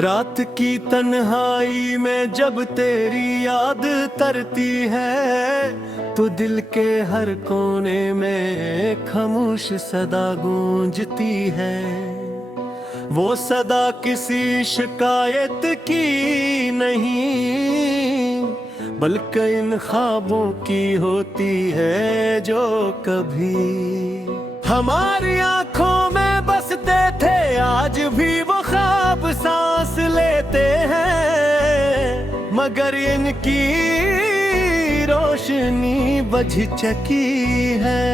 रात की तन्हाई में जब तेरी याद तरती है तो दिल के हर कोने में खामोश सदा गूंजती है। वो सदा किसी शिकायत की नहीं बल्कि इन ख्वाबों की होती है जो कभी हमारी आंखों में बसते थे। आज भी वो ख्वाब सांस लेते हैं मगर इनकी रोशनी बुझ चुकी है।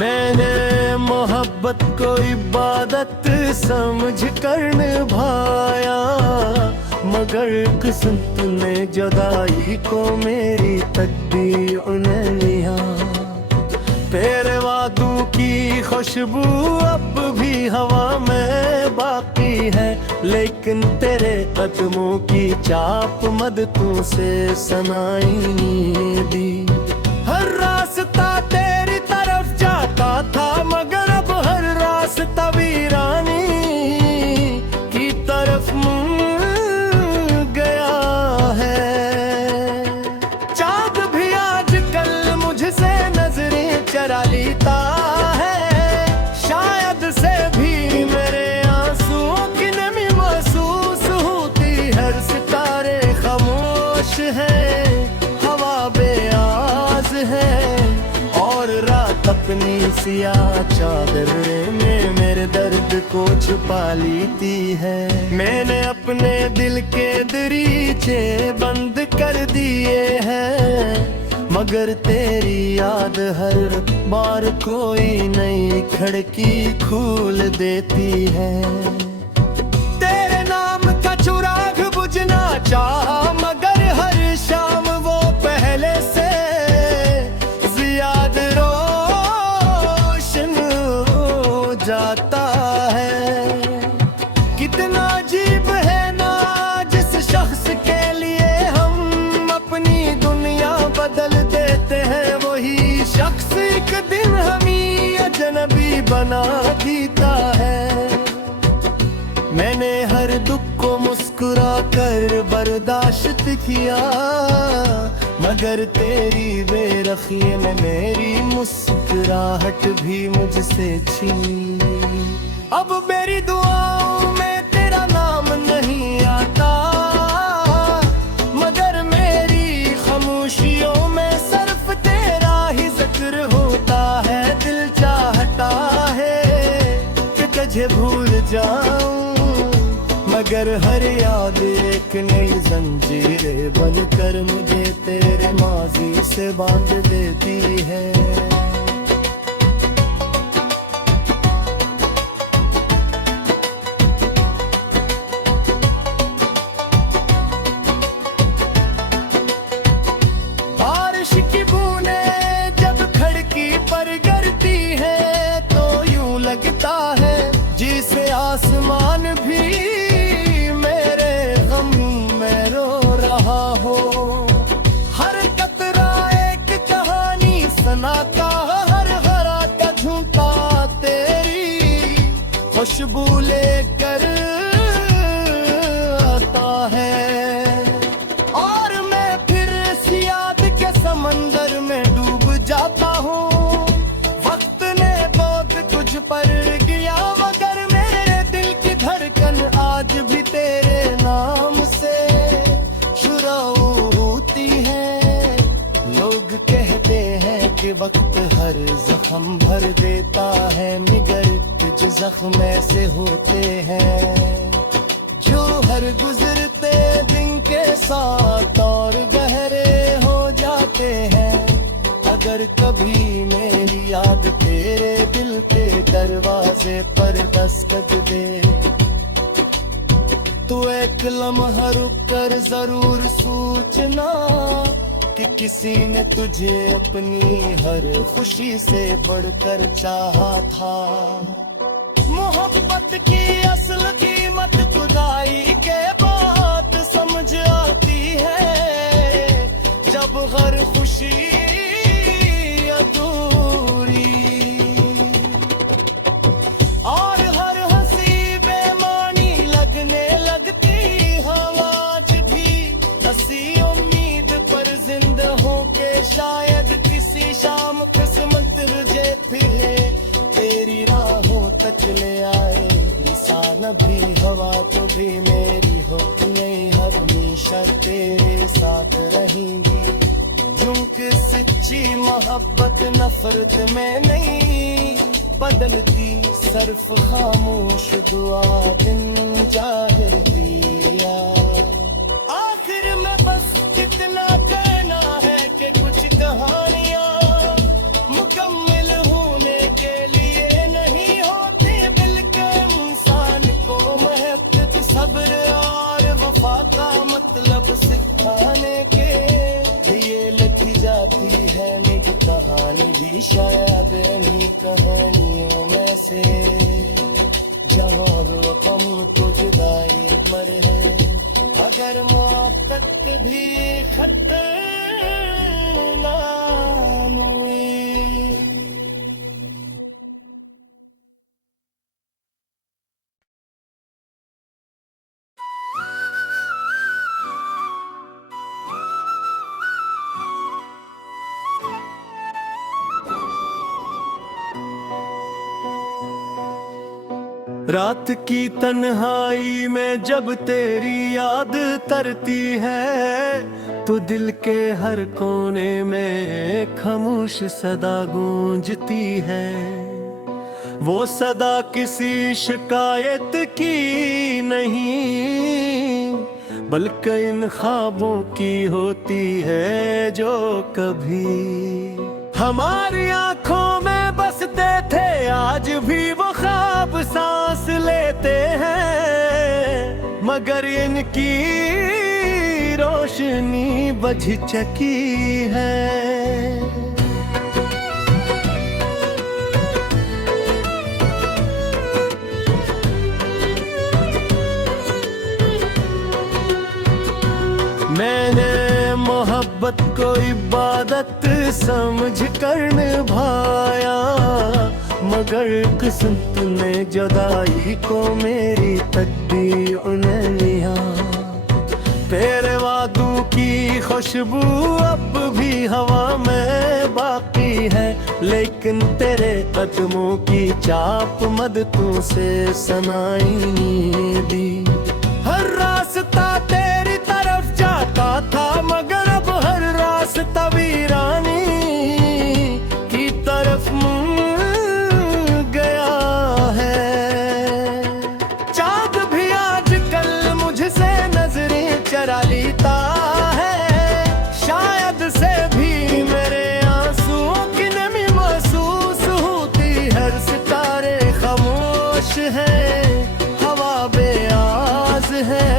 मैंने मोहब्बत को इबादत समझ कर निभाया मगर किस्मत ने जुदाई को मेरी तकदीर ने लिया। तेरे वादों की खुशबू अब भी हवा में बाकी है लेकिन तेरे कदमों की चाप मददों से सनाई नहीं दी। हर रास्ता तेरी तरफ जाता था मगर अब हर रास्ता वीरानी की तरफ मुड़ गया है। चाँद भी आजकल मुझसे नजरें चरा लेता है। शायद से भी मेरे आंसुओं की नमी महसूस होती। हर सितारे खामोश है, हवा बेआज है और रात अपनी सियाह चादर में मेरे दर्द को छुपा लेती है। मैंने अपने दिल के दरीचे बंद कर दिए हैं मगर तेरी याद हर बार कोई नई खिड़की खोल देती है। तेरे नाम का चिराग बुझना चाहा मगर हर शाम वो पहले से ज्यादा रोशन हो जाता है। कितना अजीब है ना जिस शख्स के लिए हम अपनी दुनिया बदल देते हैं वही शख्स एक दिन हमें अजनबी बना देता है। मैंने हर दुख को मुस्कुरा कर बर्दाश्त किया मगर तेरी बेरखी ने मेरी मुस्कुराहट भी मुझसे छीन ली। अब मेरी दुआओं में तेरा नाम नहीं आता मगर मेरी खामोशियों में सिर्फ तेरा ही जिक्र होता है। दिल चाहता है कि तुझे भूल जाऊं मगर हर याद एक नई जंजीरें बनकर मुझे तेरे माजी से बांध देती है। बारिश की बूंदें जब खिड़की पर गिरती है तो यूं लगता है जिसे आसमान भी का हर हरा का झूठा तेरी खुशबू लेकर आता है और मैं फिर इस याद के समंदर में डूब जाता हूँ। वक्त ने बहुत कुछ पर किया मगर मेरे दिल की धड़कन आज भी तेरे नाम से शुरू होती है। लोग कहते हैं कि वक्त हर जख्म भर देता है मगर कुछ जख्म ऐसे होते हैं जो हर गुजरते दिन के साथ और गहरे हो जाते हैं। अगर कभी मेरी याद तेरे दिल के दरवाजे पर दस्तक दे तो एक लम्हा रुक कर जरूर सोचना कि किसी ने तुझे अपनी हर खुशी से बढ़कर चाहा था। मोहब्बत की असल कीमत खुदाई के बाद समझ आती है। अब हर खुशी अधूरी, और हर हंसी बेमानी लगने लगती। हाँ आज भी हंसी उम्मीद पर जिंदा हो के शायद किसी शाम किस्मत तुझे फिरे तेरी राहों तक ले आए। इंसान भी हवा तो भी मेरी हो कि नहीं हमेशा तेरे साथ रहेंगी। क्योंकि सच्ची मोहब्बत नफरत में नहीं बदलती, सिर्फ खामोश दुआ बिन जाहिर दिया। आखिर में बस कितना कहना है कि कुछ कहानियां मुकम्मल होने के लिए नहीं होती, बल्कि इंसान को मोहब्बत सब्र और वफा का मतलब सिखाने के लिए लिखी जाती है। निज कहानी भी शायद इन्हीं कहानियों में से, जहाँ रकम तो जुदाई मरे है, अगर मोहब्बत भी खत्म ना हुई। रात की तन्हाई में जब तेरी याद तरती है, तो दिल के हर कोने में खामोश सदा गूंजती है। वो सदा किसी शिकायत की नहीं, बल्कि इन ख्वाबों की होती है जो कभी हमारी आंखों में बसते थे। आज भी वो ख्वाब सांस लेते हैं, मगर इनकी रोशनी बुझ चुकी है। मैंने मोहब्बत को इबादत समझ कर निभाया, मगर किस्मत ने जुदाई को मेरी तकदीर ने लिया। तेरे वादों की खुशबू अब भी हवा में बाकी है, लेकिन तेरे कदमों की चाप मददों से सुनाई नहीं दी। हर रास्ता तेरी तरफ जाता था, मगर अब हर रास्ता वीरानी की तरफ मुड़ गया है। चाँद भी आजकल मुझसे नजरें चरा लेता है, शायद से भी मेरे आंसुओं की नमी महसूस होती। हर सितारे खामोश है, हवा बेआज है,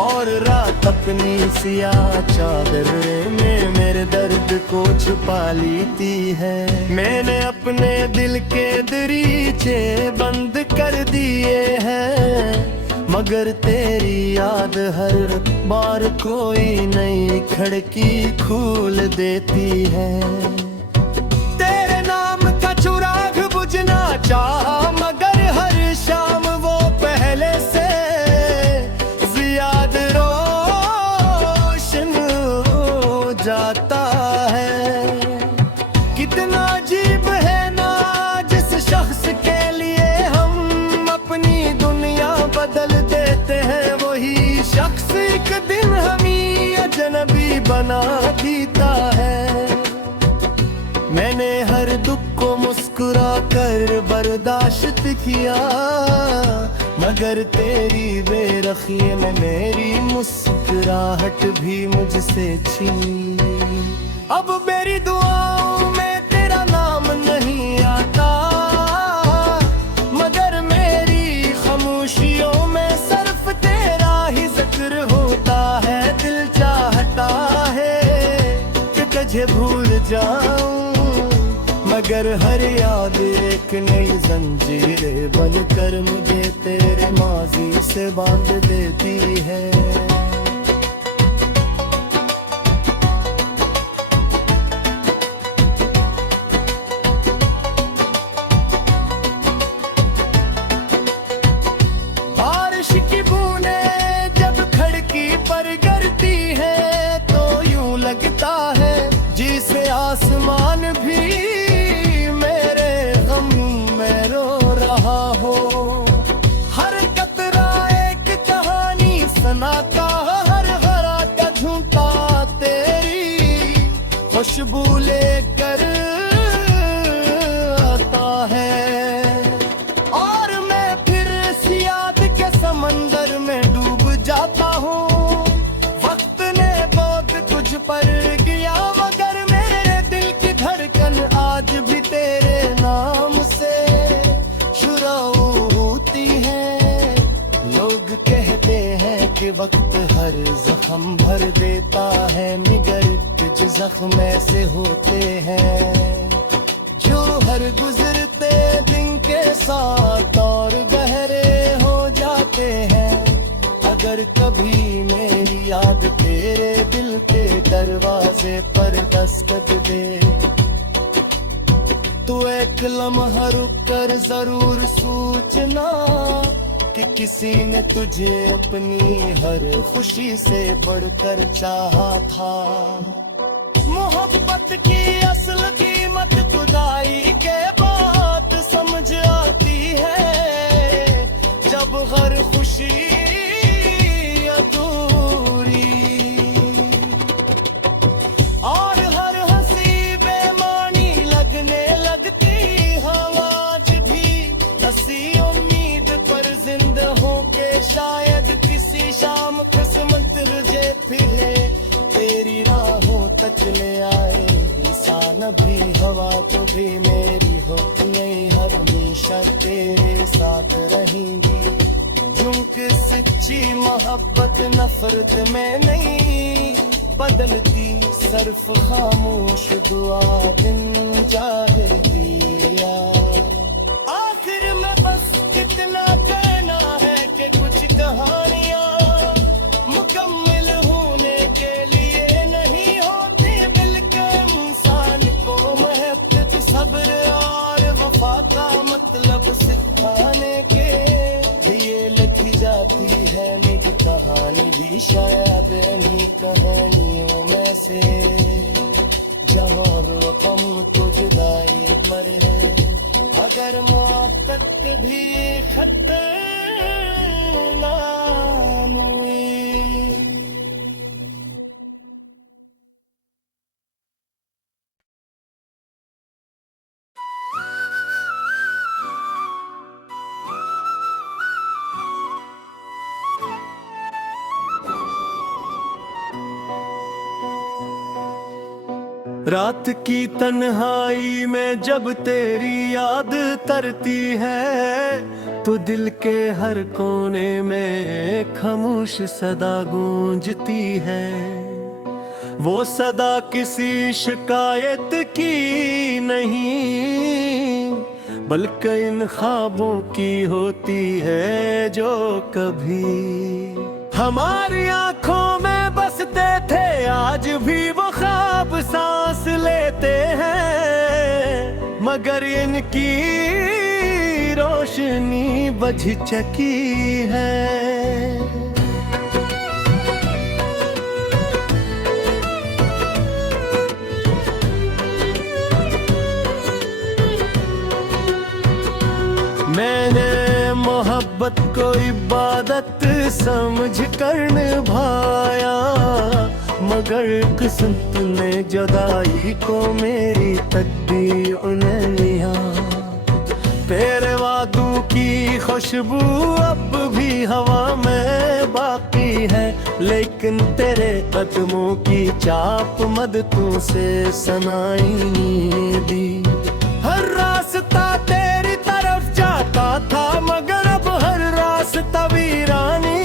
और रात अपनी सियाह चादर में मेरे दर्द को छुपा लेती है। मैंने अपने दिल के दरीचे बंद कर दिए हैं, मगर तेरी याद हर बार कोई नई खिड़की खोल देती है। तेरे नाम का चिराग बुझना चाहा, मगर हर शाम वो पहले से ज्यादा रोशन हो जाता है। कितना अजीब है ना, जिस शख्स के लिए हम अपनी दुनिया बदल देते हैं, वही शख्स एक दिन हमें अजनबी बना देता है। मैंने हर दुख को मुस्कुरा कर बर्दाश्त किया, मगर तेरी बेरखी ने मेरी मुस्कुराहट भी मुझसे छीन ली। अब मेरी दुआओं में तेरा नाम नहीं आता, मगर मेरी खामोशियों में सिर्फ तेरा ही जिक्र होता है। दिल चाहता है कि तुझे भूल जाऊं, मगर हर याद एक नई जंजीरें बनकर मुझे तेरे माजी से बांध देती है। लगता है जिसे आसमान भी मेरे गम में रो रहा हो। हर कतरा एक कहानी सुनाता, हर हरा का झूठा तेरी खुशबू लेकर आता है। और मैं फिर इस याद के समंदर में डूब जाता हूँ। वक्त ने बहुत तुझ पर किया, मगर मेरे दिल की धड़कन आज भी तेरे नाम से शुरू होती है। लोग कहते हैं कि वक्त हर जख्म भर देता है, मगर कुछ जख्म ऐसे होते हैं जो हर गुजरते दिन के साथ और गहरे हो जाते हैं। अगर कभी मेरी याद तेरे दिल के दरवाजे पर दस्तक दे, तो एक लम्हा रुक कर जरूर सोचना कि किसी ने तुझे अपनी हर खुशी से बढ़कर चाहा था। मोहब्बत की असल कीमत खुदाई के बात समझ आती है, जब हर खुशी अधूरी और हर हंसी बेमानी लगने लगती। आज भी हंसी उम्मीद पर जिंदा हो के शायद किसी शाम किस्मत तुझे फिरे तेरी राहों तक ले आए। इंसान भी हवा तो भी मेरी हो, नहीं हमेशा तेरे साथ रहेंगी। क्योंकि सच्ची मोहब्बत नफरत में नहीं बदलती, सिर्फ खामोश दुआ दिन जाहिर दिया। आखिर में बस कितना कहना है कि कुछ कहानियां मुकम्मल होने के लिए नहीं होती, बल्कि इंसान को महबत सब्र और वफा का मतलब सिखाने के लिए लिखी जाती है। निज कहानी भी शायद इन्हीं कहानियों में से, जहाँ रकम तो जुदाई पर है, अगर मुआक्कत भी खत्म ना हुई। रात की तन्हाई में जब तेरी याद तरती है, तो दिल के हर कोने में खामोश सदा गूंजती है। वो सदा किसी शिकायत की नहीं, बल्कि इन ख्वाबों की होती है जो कभी हमारी आंखों में बसते थे। आज भी वो ख्वाब सांस लेते हैं, मगर इनकी रोशनी बुझ चुकी है। मैंने मोहब्बत को इबादत समझ कर निभाया, मगर किस्मत ने जुदाई को मेरी तकदीर ने लिया। तेरे वादों की खुशबू अब भी हवा में बाकी है, लेकिन तेरे कदमों की चाप मददों से सुनाई दी। हर रास्ता तेरी तरफ जाता था, मगर अब हर रास्ता वीरानी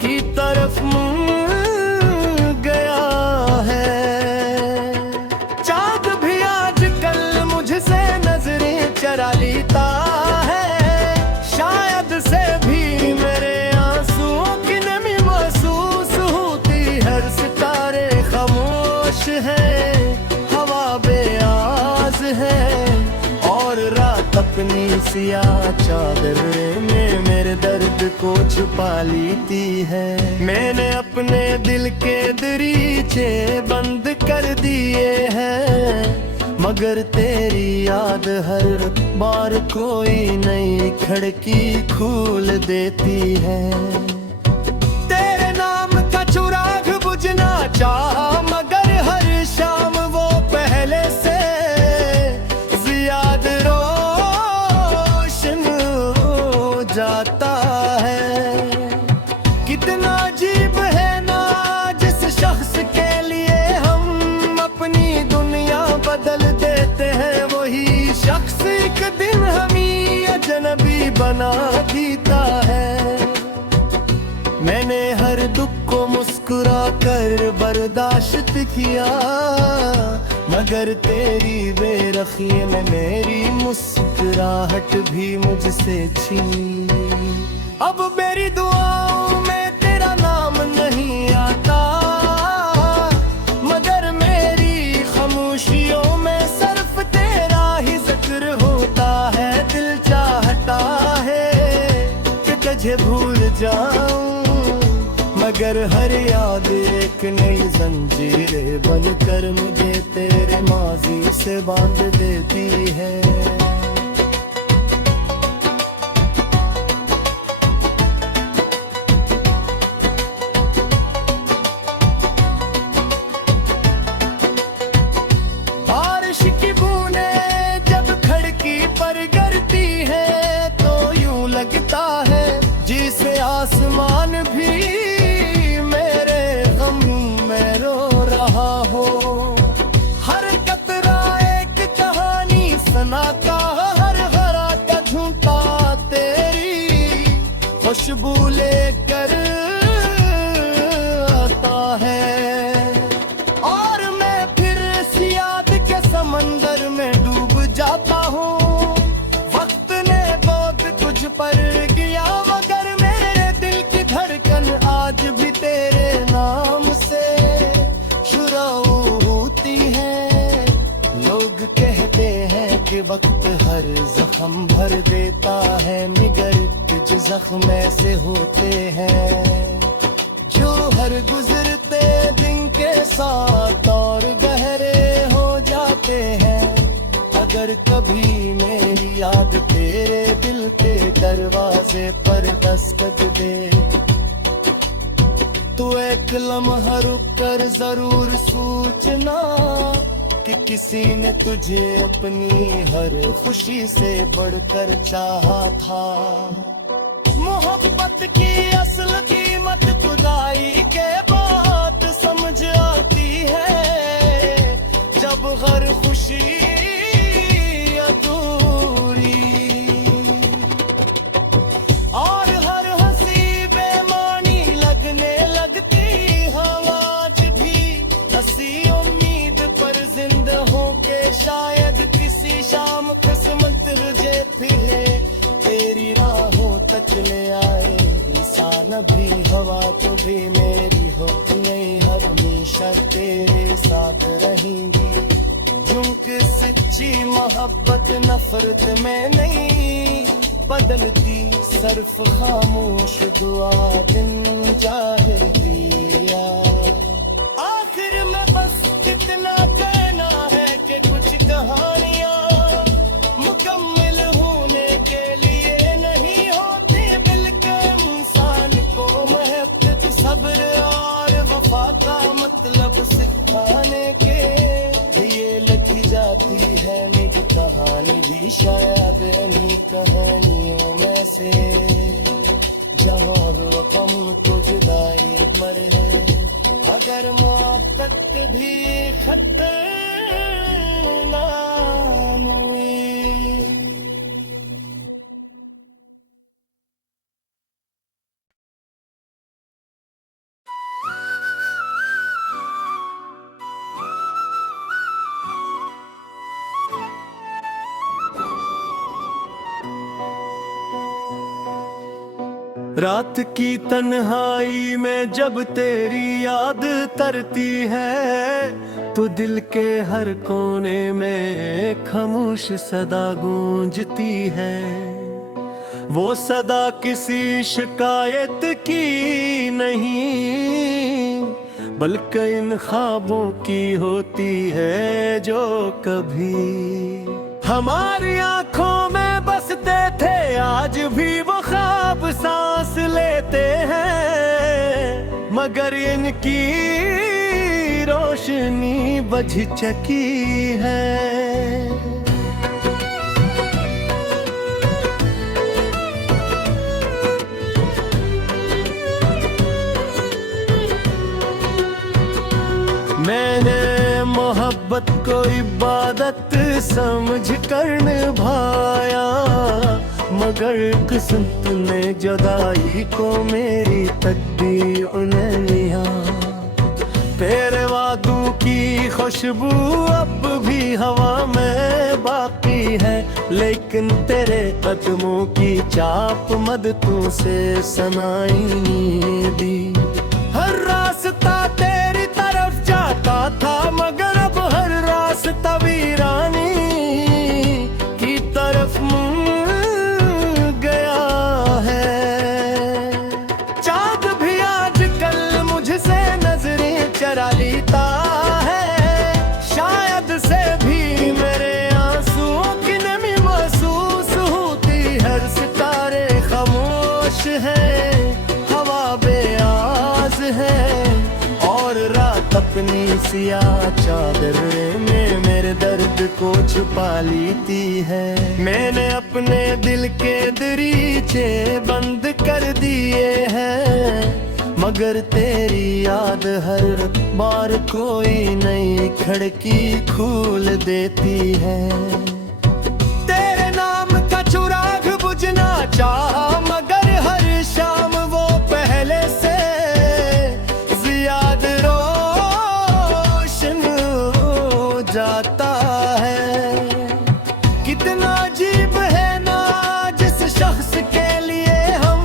की तरफ मुड़ गया है। चाँद भी आजकल मुझसे नजरें चरा लेता है, शायद से भी मेरे आंसुओं की नमी महसूस होती। हर सितारे खामोश है, हवा बेआज है, और रात अपनी सियाह चादर में मेरे दर्द को छुपा लेती है। मैंने अपने दिल के दरीचे मगर तेरी याद हर बार कोई नई खिड़की खोल देती है। तेरे नाम का चिराग बुझना चाहा, मगर हर शाम वो पहले से ज्यादा रोशन हो जाता है। कितना अजीब है ना, जिस शख्स के लिए हम अपनी दुनिया बदल देते हैं, वही शख्स एक दिन हमें अजनबी बना देता है। मैंने हर दुख को मुस्कुरा कर बर्दाश्त किया, मगर तेरी बेरखी में मेरी मुस्कुराहट भी मुझसे छीन ली। अब मेरी दुआओं में तेरा नाम नहीं आता, मगर मेरी खामोशियों में सिर्फ तेरा ही जिक्र होता है। दिल चाहता है कि तुझे भूल जाऊं, मगर हर याद एक नई जंजीरें बनकर मुझे तेरे माजी से बांध देती है। बारिश की बूंदें जब खिड़की पर गिरती है, तो यूं लगता है जिसे आसमान भी हर कतरा एक कहानी सुनाता, हर हरा का झुमका तेरी खुशबू लेकर आता है। और मैं फिर इस याद के समंदर में डूब जाता हूँ। वक्त ने बहुत तुझ पर किया, मगर मेरे दिल की धड़कन आज भी तेरे नाम से होती है। लोग कहते हैं कि वक्त हर जख्म भर देता है, मगर कुछ जख्म ऐसे होते हैं जो हर गुजरते दिन के साथ और गहरे हो जाते हैं। अगर कभी मेरी याद तेरे दिल के दरवाजे पर दस्तक दे, तो एक लम्हा रुक कर जरूर सोचना कि किसी ने तुझे अपनी हर खुशी से बढ़कर चाहा था। मोहब्बत की असल कीमत खुदाई के बाद समझ आती है, जब हर खुशी अधूरी और हर हंसी बेमानी लगने लगती। आज भी हंसी उम्मीद पर जिंदा हो के शायद किसी शाम किस्मत तुझे फिरे तेरी राहों तक ले आए। इंसान भी हवा तो भी मेरी हो नहीं, हमेशा तेरे साथ रहेंगी। क्योंकि सच्ची मोहब्बत नफरत में नहीं बदलती, सिर्फ खामोश दुआ दिन जाहिरिया। आखिर में बस कितना कहना है कि कुछ कहानियां मुकम्मल होने के लिए नहीं होती, बल्कि इंसान को मोहब्बत सब्र और वफा का मतलब सिखाने के लिए लिखी जाती है। मेरी कहानी भी शायद इन्हीं कहानियों में से, जहाँ रकम को जुदाई मरे है, अगर मुआब्बत भी खतरनाक हुई। रात की तन्हाई में जब तेरी याद तरती है, तो दिल के हर कोने में खामोश सदा गूंजती है। वो सदा किसी शिकायत की नहीं, बल्कि इन ख्वाबों की होती है जो कभी हमारी आंखों में बसते थे, आज भी वो ख्वाब सांस लेते हैं, मगर इनकी रोशनी बुझ चुकी है। मैंने मोहब्बत को इबादत समझ कर निभाया, मगर किस्मत ने जुदाई को मेरी तकदीर ने लिया। तेरे वादों की खुशबू अब भी हवा में बाकी है, लेकिन तेरे कदमों की चाप मददों से सनाई दी। हर रास्ता तेरी तरफ जाता था, मगर अब हर रास्ता वीरानी की तरफ मुड़ गया है। चाँद भी आजकल मुझसे नजरें चरा लेता है, शायद से भी मेरे आंसुओं की नमी महसूस होती। हर सितारे खामोश है, हवा बेआज है, और रात अपनी सियाह चादर में मेरे दर्द को छुपा लेती है। मैंने अपने दिल के दरीचे बंद कर दिए हैं, मगर तेरी याद हर बार कोई नई खिड़की खोल देती है। तेरे नाम का चिराग बुझना चाहा, मगर हर शाम वो पहले से ज्यादा रोशन हो जाता है। कितना अजीब है ना, जिस शख्स के लिए हम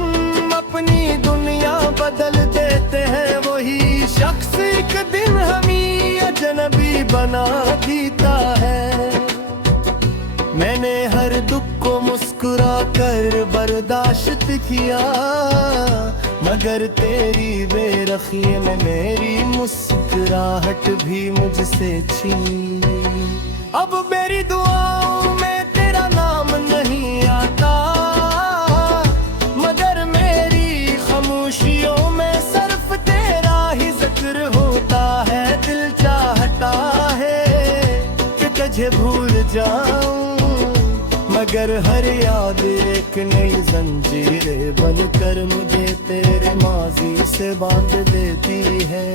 अपनी दुनिया बदल देते हैं, वही शख्स एक दिन हमें अजनबी बना देता है। मैंने हर दुख को मुस्कुरा कर बर्दाश्त किया, मगर तेरी बेरखी ने मेरी मुस्कुराहट भी मुझसे छीन ली। अब मेरी दुआओं में तेरा नाम नहीं आता, मगर मेरी खामोशियों में सिर्फ तेरा ही जिक्र होता है। दिल चाहता है कि तुझे भूल जाऊं, मगर हर याद एक नई जंजीरें बनकर मुझे तेरे माजी से बांध देती है।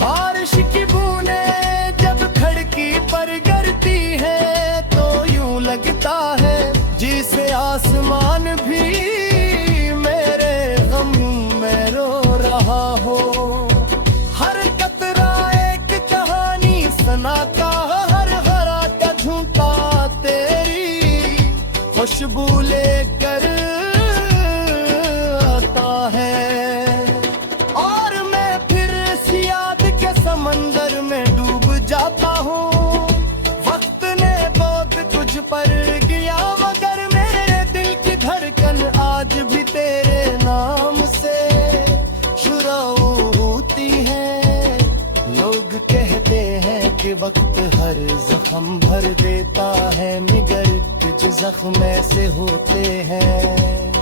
बारिश की बूंदें जब खिड़की पर गिरती है, तो यूं लगता है जिसे आसमान भी का हर हरा का झुमका तेरी खुशबू लेकर आता है, और मैं फिर इस याद के समंदर में डूब जाता हूँ। वक्त ने बहुत तुझ पर किया, मगर मेरे दिल की धड़कन आज भी तेरे नाम से शुरू होती है। लोग कहते हैं कि वक्त हर जख्म भर देता है, मगर कुछ जख्म ऐसे होते हैं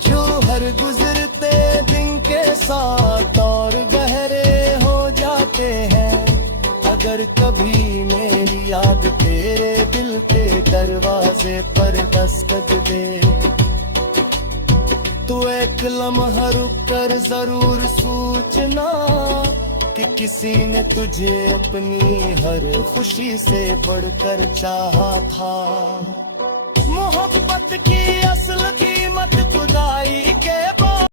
जो हर गुजरते दिन के साथ और गहरे हो जाते हैं। अगर कभी मेरी याद तेरे दिल के दरवाजे पर दस्तक दे, तो एक लम्हा रुक कर जरूर सोचना कि किसी ने तुझे अपनी हर खुशी से बढ़कर चाहा था।